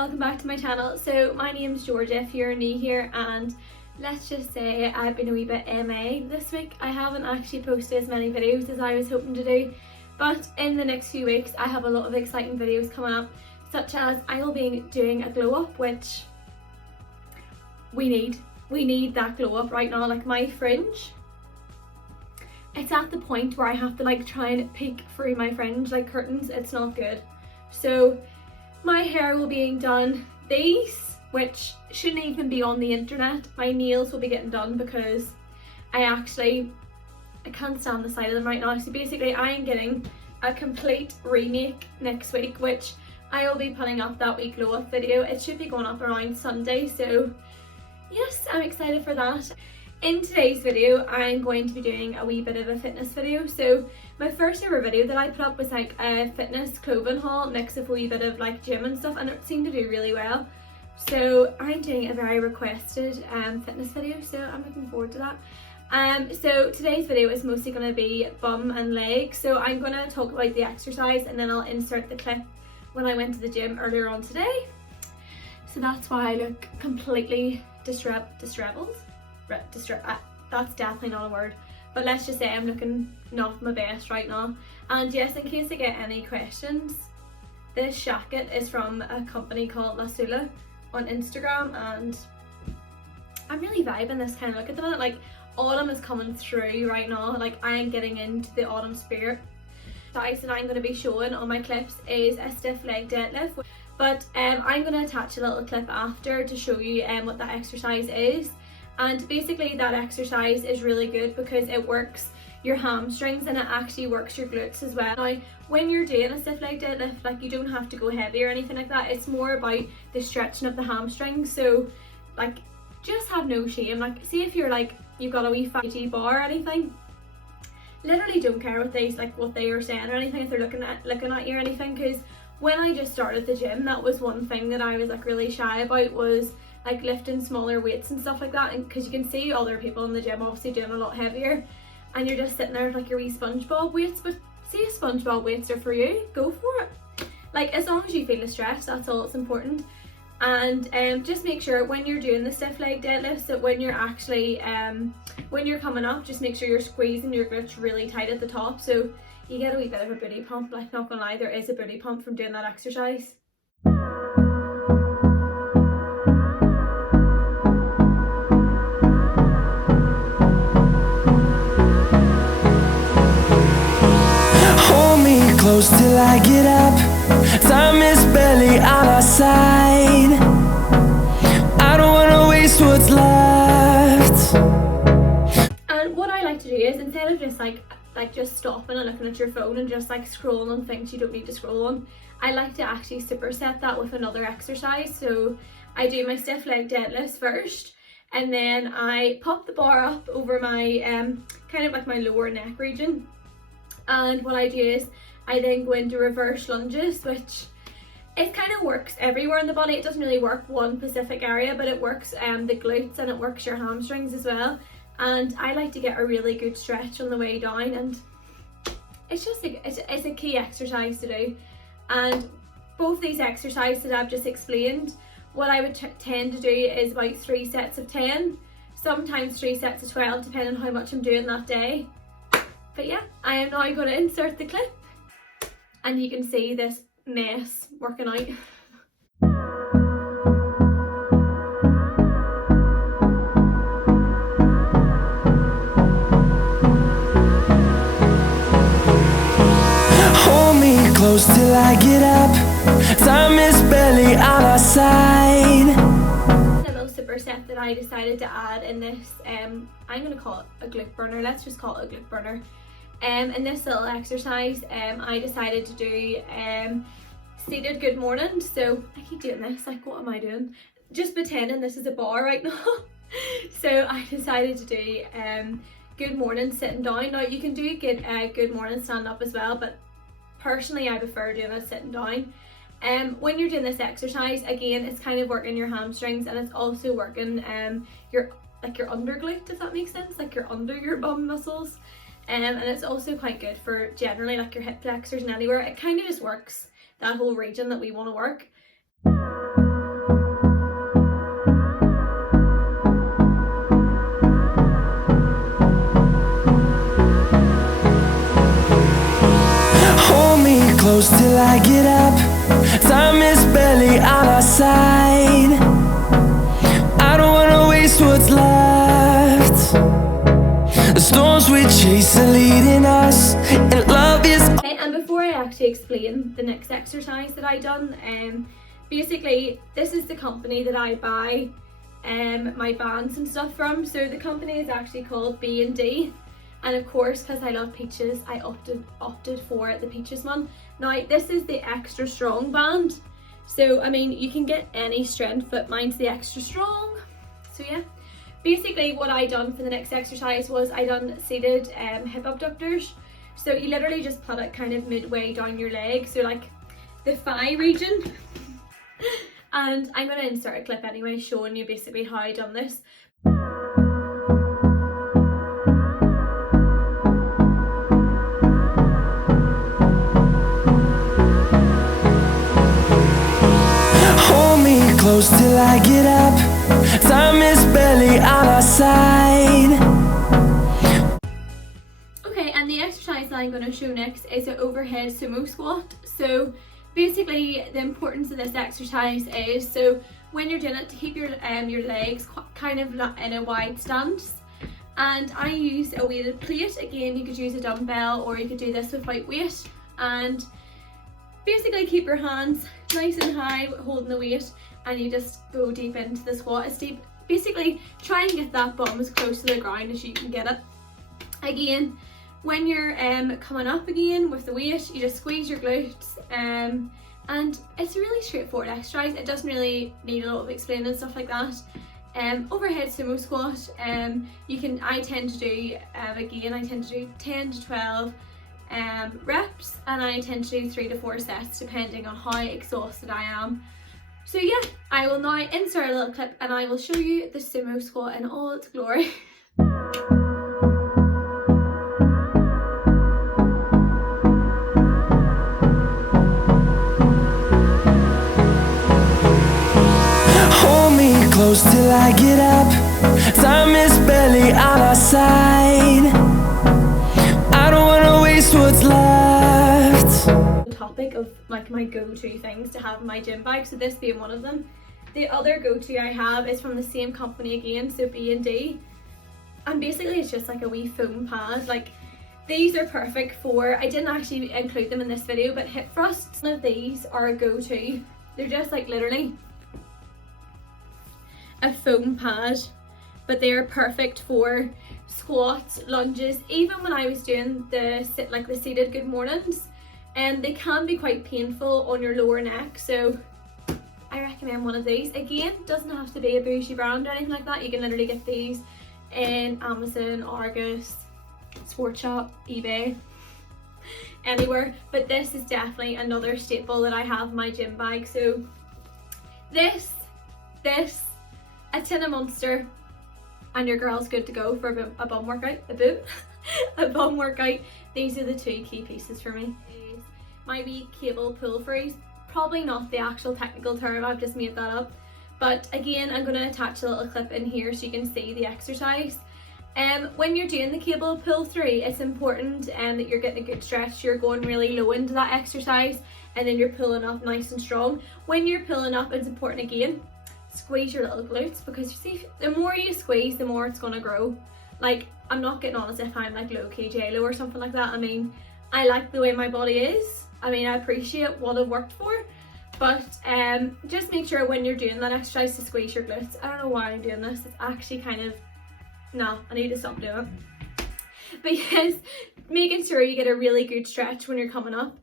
welcome back to my channel. So my name's Georgia if you're new here, and let's just say I've been a wee bit MA this week. I haven't actually posted as many videos as I was hoping to do, but in the next few weeks I have a lot of exciting videos coming up, such as I will be doing a glow up, which we need that glow up right now. Like my fringe, it's at the point where I have to like try and peek through my fringe like curtains. It's not good. So my hair will be done, these, which shouldn't even be on the internet. My nails will be getting done because I can't stand the sight of them right now. So basically I am getting a complete remake next week, which I will be putting up that week glow up video. It should be going up around Sunday, so yes, I'm excited for that. In today's video, I'm going to be doing a wee bit of a fitness video. So my first ever video that I put up was like a fitness clothing haul mixed with a wee bit of like gym and stuff, and it seemed to do really well. So I'm doing a very requested fitness video, so I'm looking forward to that. So today's video is mostly going to be bum and legs. So I'm going to talk about the exercise and then I'll insert the clip when I went to the gym earlier on today. So that's why I look completely disheveled. That's definitely not a word, but let's just say I'm looking not my best right now. And yes, in case I get any questions, this jacket is from a company called La Sula on Instagram, and I'm really vibing this kind of look at the minute. Like autumn is coming through right now. Like I am getting into the autumn spirit. The size that I'm going to be showing on my clips is a stiff leg deadlift, but I'm going to attach a little clip after to show you what that exercise is. And basically that exercise is really good because it works your hamstrings and it actually works your glutes as well. Now when you're doing a stiff leg deadlift, like you don't have to go heavy or anything like that. It's more about the stretching of the hamstrings. So like just have no shame. Like see if you're like you've got a wee 5 bar or anything, literally don't care what they are saying or anything, if they're looking at you or anything. Because when I just started the gym, that was one thing that I was like really shy about, was like lifting smaller weights and stuff like that. And because you can see other people in the gym obviously doing a lot heavier, and you're just sitting there with like your wee SpongeBob weights. But see if SpongeBob weights are for you, go for it. Like as long as you feel the stretch, that's all that's important. And just make sure when you're doing the stiff leg deadlifts that when you're actually when you're coming up, just make sure you're squeezing your glutes really tight at the top, so you get a wee bit of a booty pump. Like not gonna lie, there is a booty pump from doing that exercise. Close till I get up, time is barely on our side. I don't wanna waste what's left. And what I like to do is, instead of just like just stopping and looking at your phone and just like scrolling on things you don't need to scroll on, I like to actually superset that with another exercise. So I do my stiff leg deadlifts first, and then I pop the bar up over my kind of like my lower neck region. And what I do is I then go into reverse lunges, which it kind of works everywhere in the body. It doesn't really work one specific area, but it works the glutes and it works your hamstrings as well. And I like to get a really good stretch on the way down, and it's just it's a key exercise to do. And both these exercises that I've just explained, what I would tend to do is about 3 sets of 10, sometimes 3 sets of 12, depending on how much I'm doing that day. But yeah, I am now going to insert the clip and you can see this mess working out. Hold me close till I get up, time is barely on our side. A little superset that I decided to add in this, I'm going to call it a glute burner. Let's just call it a glute burner. In this little exercise, I decided to do seated good morning. So I keep doing this, like what am I doing? Just pretending this is a bar right now. So I decided to do good morning sitting down. Now you can do good morning stand up as well, but personally I prefer doing it sitting down. When you're doing this exercise, again, it's kind of working your hamstrings, and it's also working your under glute, if that makes sense, like your under your bum muscles. And it's also quite good for generally like your hip flexors and anywhere. It kind of just works that whole region that we want to work. Hold me close till I get up. Time is barely on our side. I don't wanna waste what's left. The storms we chase are leading us, and love is. Okay, and before I actually explain the next exercise that I done, basically this is the company that I buy my bands and stuff from. So the company is actually called B&D, and of course, because I love peaches, I opted for the peaches one. Now this is the extra strong band, so I mean you can get any strength, but mine's the extra strong. So yeah, basically what I done for the next exercise was I done seated hip abductors. So you literally just put it kind of midway down your leg, so like the thigh region. And I'm going to insert a clip anyway showing you basically how I done this. Hold me close till I get up. Time is barely on our side. Okay, and the exercise that I'm going to show next is an overhead sumo squat. So basically the importance of this exercise is, so when you're doing it, to keep your legs kind of in a wide stance. And I use a weighted plate. Again, you could use a dumbbell or you could do this without weight. And basically keep your hands nice and high holding the weight, and you just go deep into the squat. It's deep. Basically try and get that bum as close to the ground as you can get it. Again, when you're coming up again with the weight, you just squeeze your glutes, and it's a really straightforward exercise. It doesn't really need a lot of explaining and stuff like that. Overhead sumo squat, I tend to do again, I tend to do 10 to 12 reps, and I tend to do 3 to 4 sets depending on how exhausted I am. So yeah, I will now insert a little clip and I will show you the sumo squat in all its glory. Hold me close till I get up. Time is barely on our side. I don't wanna waste what's left. The topic of like my go-to things to have in my gym bag, so this being one of them. The other go-to I have is from the same company again, so B&D, and basically it's just like a wee foam pad. Like these are perfect for, I didn't actually include them in this video, but hip thrusts. One of these are a go-to. They're just like literally a foam pad, but they are perfect for squats, lunges. Even when I was doing the seated good mornings, and they can be quite painful on your lower neck, so I recommend one of these. Again, doesn't have to be a bougie brand or anything like that. You can literally get these in Amazon, Argos, Sport Shop, eBay, anywhere. But this is definitely another staple that I have in my gym bag. So this, a tin of Monster, and your girl's good to go for a bum workout. A bum workout. These are the two key pieces for me. My wee cable pull throughs. Probably not the actual technical term, I've just made that up. But again, I'm going to attach a little clip in here so you can see the exercise. When you're doing the cable pull through, it's important that you're getting a good stretch. You're going really low into that exercise, and then you're pulling up nice and strong. When you're pulling up, it's important again, squeeze your little glutes, because you see, the more you squeeze, the more it's going to grow. Like, I'm not getting on as if I'm like low-key J-Lo or something like that. I mean, I like the way my body is. I mean, I appreciate what I've worked for, but just make sure when you're doing that exercise to squeeze your glutes. I don't know why I'm doing this. It's actually kind of, no, I need to stop doing it. But yes, making sure you get a really good stretch when you're coming up.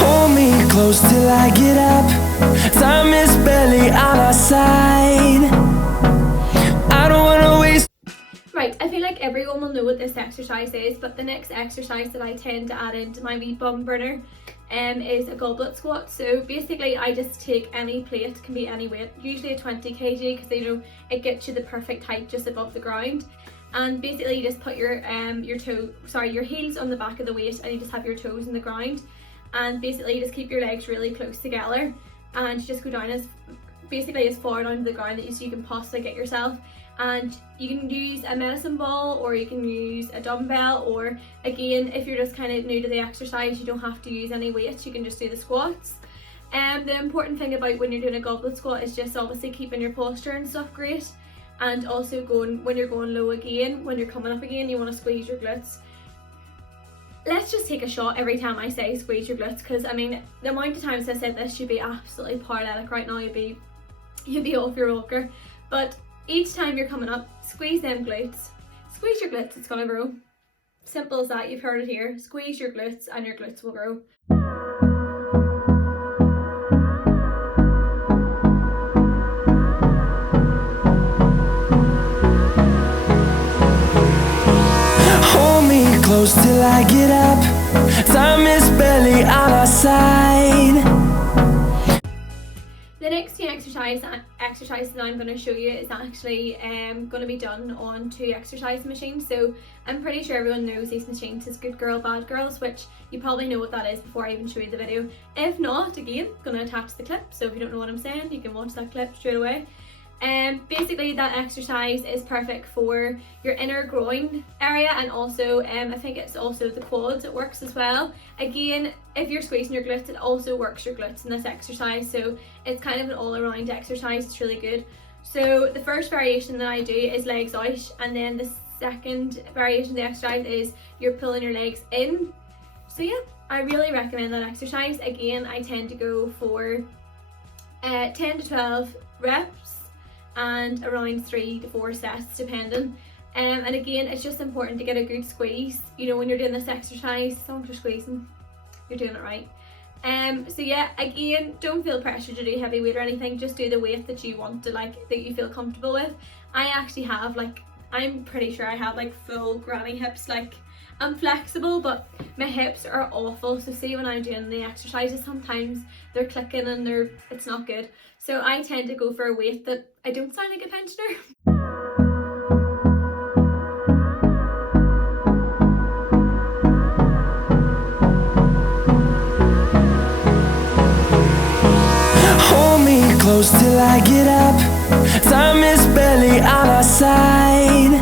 Hold me close till I get up. Time is barely on our side. I don't wanna waste. Right, I feel like everyone will know what this exercise is, but the next exercise that I tend to add into my wee bum burner is a goblet squat. So basically I just take any plate, can be any weight, usually a 20 kg, because you know it gets you the perfect height just above the ground. And basically you just put your heels on the back of the weight, and you just have your toes in the ground, and basically you just keep your legs really close together, and you just go down as far down to the ground that you can possibly get yourself. And you can use a medicine ball, or you can use a dumbbell, or again, if you're just kind of new to the exercise, you don't have to use any weights, you can just do the squats. The important thing about when you're doing a goblet squat is just obviously keeping your posture and stuff great, and also when you're going low again, when you're coming up again, you want to squeeze your glutes. Let's just take a shot every time I say squeeze your glutes, because I mean the amount of times I said this, you'd be absolutely paralytic right now, you'd be off your rocker. But each time you're coming up, squeeze them glutes. Squeeze your glutes, it's gonna grow. Simple as that, you've heard it here. Squeeze your glutes and your glutes will grow. Hold me close till I get up. Time is barely on our side. The next two exercises that I'm going to show you is actually going to be done on two exercise machines. So I'm pretty sure everyone knows these machines as Good Girl, Bad Girls, which you probably know what that is before I even show you the video. If not, again, I'm going to attach the clip, so if you don't know what I'm saying, you can watch that clip straight away. Basically that exercise is perfect for your inner groin area, and also I think it's also the quads, it works as well. Again, if you're squeezing your glutes, it also works your glutes in this exercise, so it's kind of an all-around exercise, it's really good. So the first variation that I do is legs out, and then the second variation of the exercise is you're pulling your legs in. So yeah, I really recommend that exercise. Again, I tend to go for 10 to 12 reps and around 3 to 4 sets depending. And again, it's just important to get a good squeeze. You know, when you're doing this exercise, as long as you're squeezing, you're doing it right. So yeah, again, don't feel pressured to do heavy weight or anything, just do the weight that you want to, like, that you feel comfortable with. I actually have, like, I'm pretty sure I have like full granny hips. Like, I'm flexible, but my hips are awful. So see, when I'm doing the exercises, sometimes they're clicking and it's not good. So I tend to go for a weight that I don't sound like a pensioner. Hold me close till I get up. Time is barely on our side.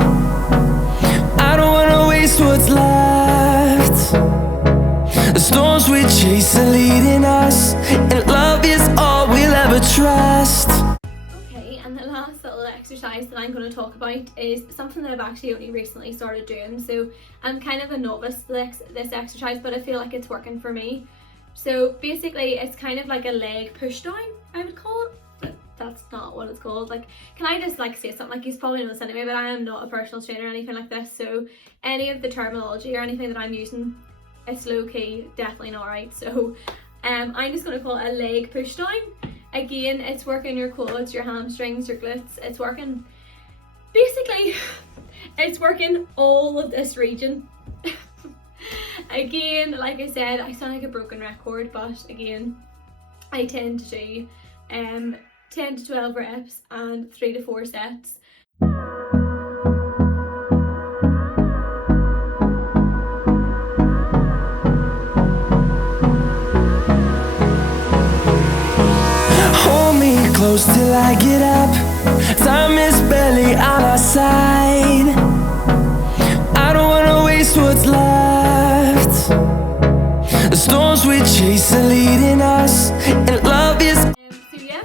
I don't wanna waste what's left. The storms we chase are leading us, and love is all we'll ever trust. Okay, and the last little exercise that I'm going to talk about is something that I've actually only recently started doing. So I'm kind of a novice to this exercise, but I feel like it's working for me. So basically it's kind of like a leg push down, I would call it. But that's not what it's called. Like, can I just like say something? Like, you probably know this anyway, but I am not a personal trainer or anything like this, so any of the terminology or anything that I'm using, it's low-key definitely not right. So I'm just going to call it a leg push down. Again, it's working your quads, your hamstrings, your glutes. It's working, basically, it's working all of this region. Again, like I said, I sound like a broken record, but again, I tend to do 10 to 12 reps and 3 to 4 sets. Hold me close till I get up. Time is barely on our side. I don't wanna waste what's left. The storms we chase are leading us, and love is. So yeah,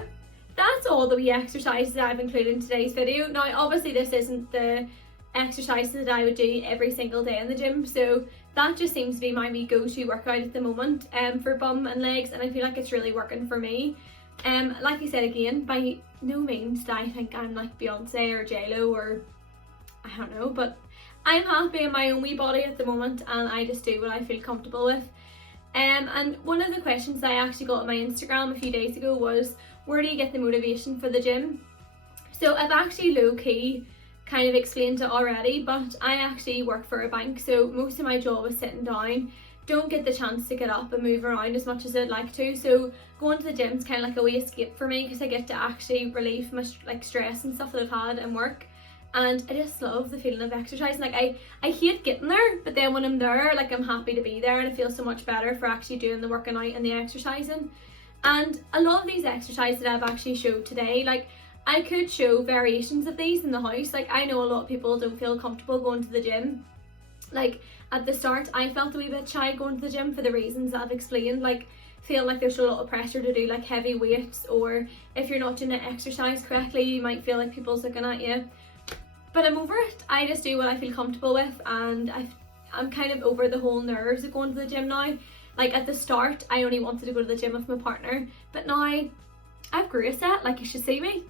that's all the wee exercises that I've included in today's video. Now obviously this isn't the exercises that I would do every single day in the gym, so that just seems to be my wee go-to workout at the moment for bum and legs, and I feel like it's really working for me. Like I said, again, by no means do I think I'm like Beyonce or J-Lo or I don't know, but I'm happy in my own wee body at the moment, and I just do what I feel comfortable with. And one of the questions that I actually got on my Instagram a few days ago was, where do you get the motivation for the gym? So I've actually low-key kind of explained it already, but I actually work for a bank, so most of my job is sitting down. don't get the chance to get up and move around as much as I'd like to. So going to the gym is kind of like a wee escape for me, because I get to actually relieve my like stress and stuff that I've had in work. And I just love the feeling of exercising. Like I hate getting there, but then when I'm there, like I'm happy to be there, and I feel so much better for actually doing the working out and the exercising. And a lot of these exercises that I've actually showed today, like I could show variations of these in the house. Like I know a lot of people don't feel comfortable going to the gym. Like at the start I felt a wee bit shy going to the gym for the reasons that I've explained, like feel like there's a lot of pressure to do like heavy weights, or if you're not doing the exercise correctly you might feel like people's looking at you. But I'm over it. I just do what I feel comfortable with, and I'm kind of over the whole nerves of going to the gym now. Like at the start I only wanted to go to the gym with my partner, but now I've Grace at, like you should see me.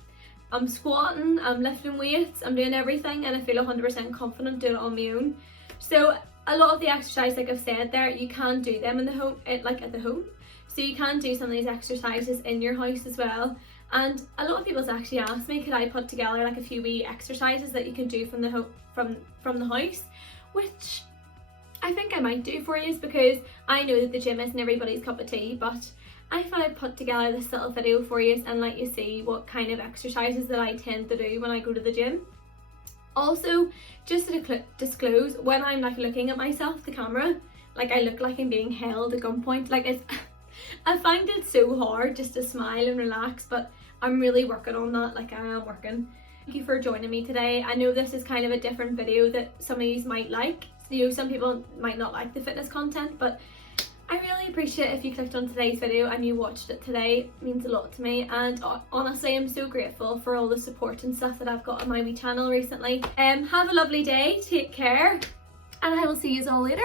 I'm squatting, I'm lifting weights, I'm doing everything, and I feel 100% confident doing it on my own. So a lot of the exercise, like I've said there, you can do them in the home, like at the home. So you can do some of these exercises in your house as well. And a lot of people's actually asked me, could I put together like a few wee exercises that you can do from the from the house, which I think I might do for you, because I know that the gym isn't everybody's cup of tea, but I thought I'd put together this little video for you and let you see what kind of exercises that I tend to do when I go to the gym. Also, just to disclose, when I'm like looking at myself, the camera, like I look like I'm being held at gunpoint. Like it's, I find it so hard just to smile and relax, but I'm really working on that. Like I am working. Thank you for joining me today. I know this is kind of a different video that some of you might like. You know, some people might not like the fitness content, but I really appreciate if you clicked on today's video and you watched it today. It means a lot to me, and honestly I'm so grateful for all the support and stuff that I've got on my wee channel recently. Have a lovely day, take care, and I will see you all later.